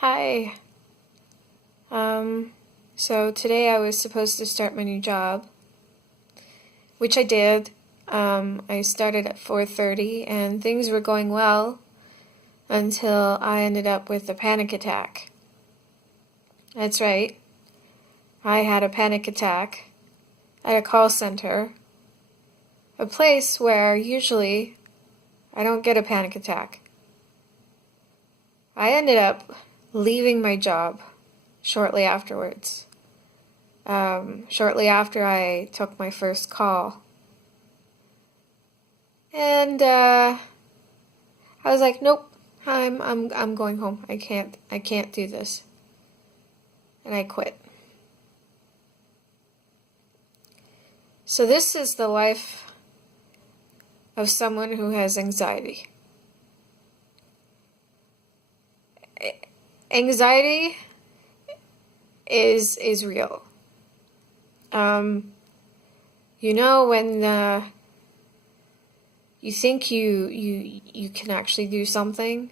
Hi. So today I was supposed to start my new job, which I did. I started at 4:30 and things were going well until I ended up with a panic attack. That's right. I had a panic attack at a call center, a place where usually I don't get a panic attack. I ended up leaving my job shortly afterwards. Shortly after I took my first call. And I was like, nope, I'm going home. I can't do this. And I quit. So this is the life of someone who has anxiety. Anxiety is real. When you think you can actually do something,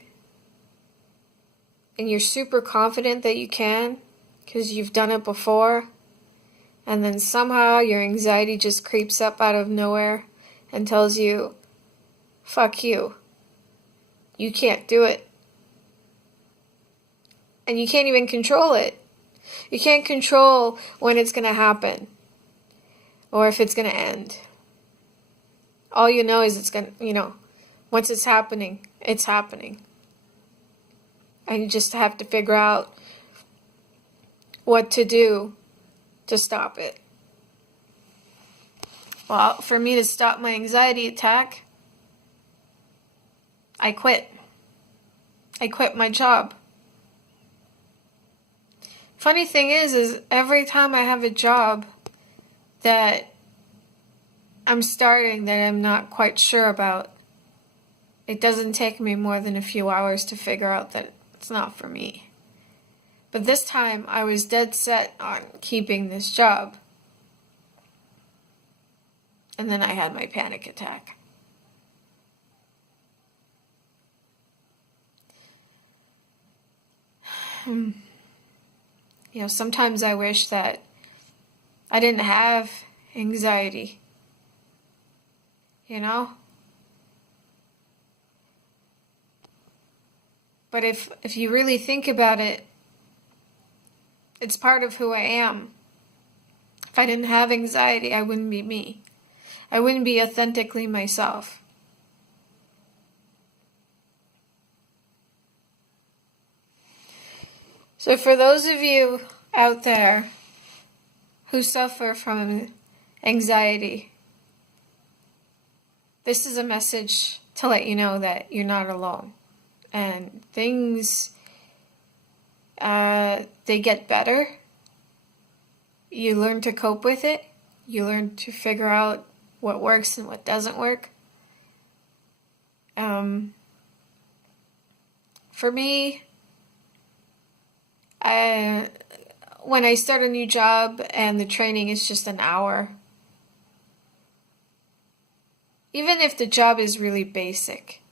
and you're super confident that you can, because you've done it before, and then somehow your anxiety just creeps up out of nowhere and tells you, fuck you. You can't do it. And you can't even control it. You can't control when it's going to happen or if it's going to end. All you know is once it's happening, it's happening. And you just have to figure out what to do to stop it. Well, for me to stop my anxiety attack, I quit. I quit my job. Funny thing is every time I have a job that I'm starting that I'm not quite sure about, it doesn't take me more than a few hours to figure out that it's not for me. But this time I was dead set on keeping this job. And then I had my panic attack. Sometimes I wish that I didn't have anxiety. But if you really think about it, it's part of who I am. If I didn't have anxiety, I wouldn't be me. I wouldn't be authentically myself. So for those of you out there who suffer from anxiety, this is a message to let you know that you're not alone. And things, they get better. You learn to cope with it. You learn to figure out what works and what doesn't work. For me, when I start a new job and the training is just an hour, even if the job is really basic,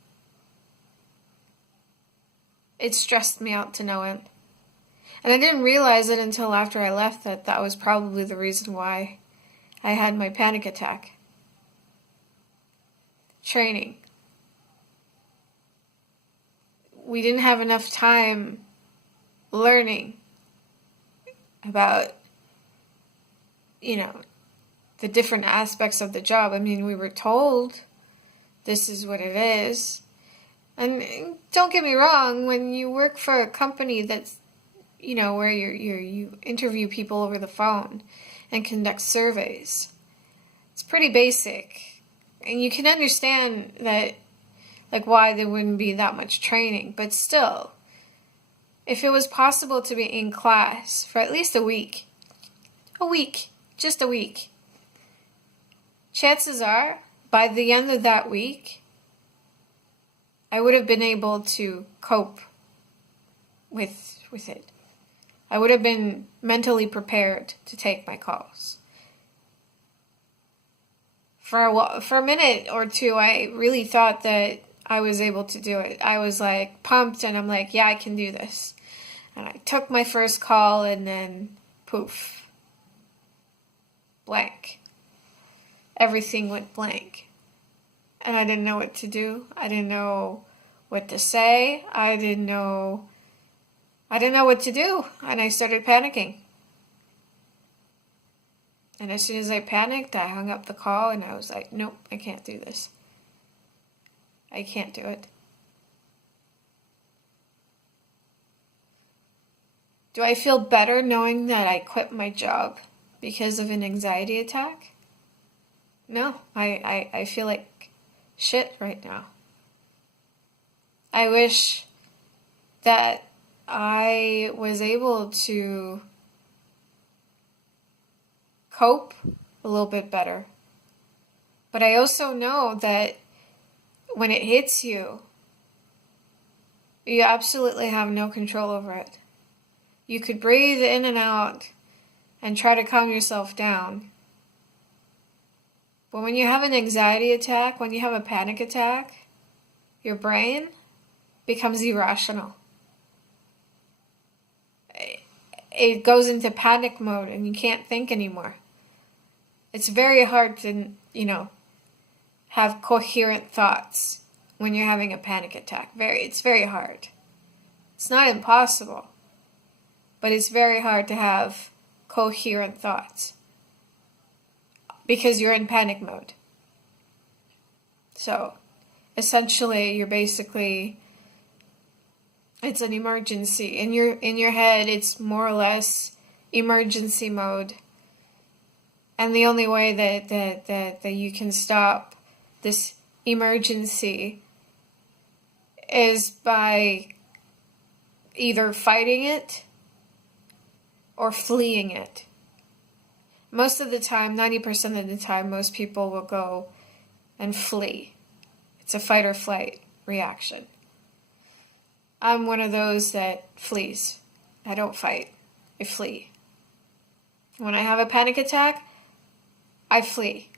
it stressed me out to no end. And I didn't realize it until after I left that was probably the reason why I had my panic attack. Training. We didn't have enough time learning about, the different aspects of the job. I mean, we were told this is what it is. And don't get me wrong, when you work for a company that's, where you interview people over the phone and conduct surveys, it's pretty basic. And you can understand that, why there wouldn't be that much training. But still, if it was possible to be in class for at least a week, just a week, chances are, by the end of that week, I would have been able to cope with it. I would have been mentally prepared to take my calls. For a minute or two, I really thought that I was able to do it. I was pumped, and I'm like, yeah, I can do this. And I took my first call and then poof. Blank. Everything went blank. And I didn't know what to do. I didn't know what to say. I didn't know what to do. And I started panicking. And as soon as I panicked, I hung up the call and I was like, nope, I can't do this. I can't do it. Do I feel better knowing that I quit my job because of an anxiety attack? No, I feel like shit right now. I wish that I was able to cope a little bit better. But I also know that when it hits you, you absolutely have no control over it. You could breathe in and out and try to calm yourself down. But when you have an anxiety attack, when you have a panic attack, your brain becomes irrational. It goes into panic mode and you can't think anymore. It's very hard to, have coherent thoughts when you're having a panic attack. It's very hard. It's not impossible, but it's very hard to have coherent thoughts because you're in panic mode. So, essentially, it's an emergency. In your head, it's more or less emergency mode. And the only way that you can stop this emergency is by either fighting it or fleeing it. Most of the time, 90% of the time, most people will go and flee. It's a fight or flight reaction. I'm one of those that flees. I don't fight. I flee. When I have a panic attack, I flee.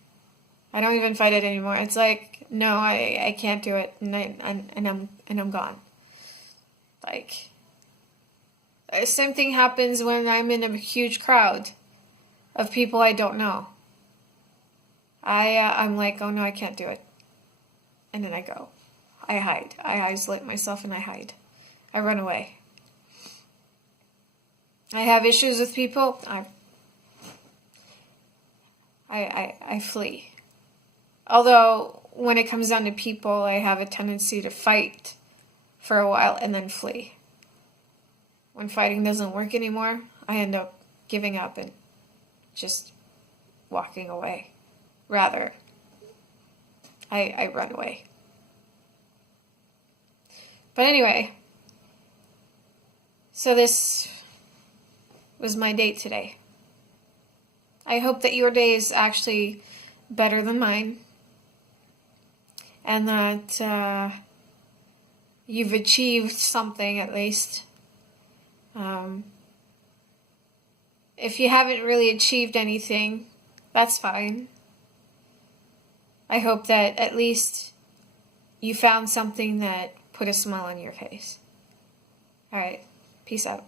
I don't even fight it anymore. It's like, no, I can't do it, and I'm gone. Like, the same thing happens when I'm in a huge crowd of people I don't know. I'm like, oh no, I can't do it, and then I go. I hide. I isolate myself and I hide. I run away. I have issues with people. I flee. Although, when it comes down to people, I have a tendency to fight for a while and then flee. When fighting doesn't work anymore, I end up giving up and just walking away. Rather, I run away. But anyway, so this was my date today. I hope that your day is actually better than mine. And that you've achieved something at least. If you haven't really achieved anything, that's fine. I hope that at least you found something that put a smile on your face. Alright, peace out.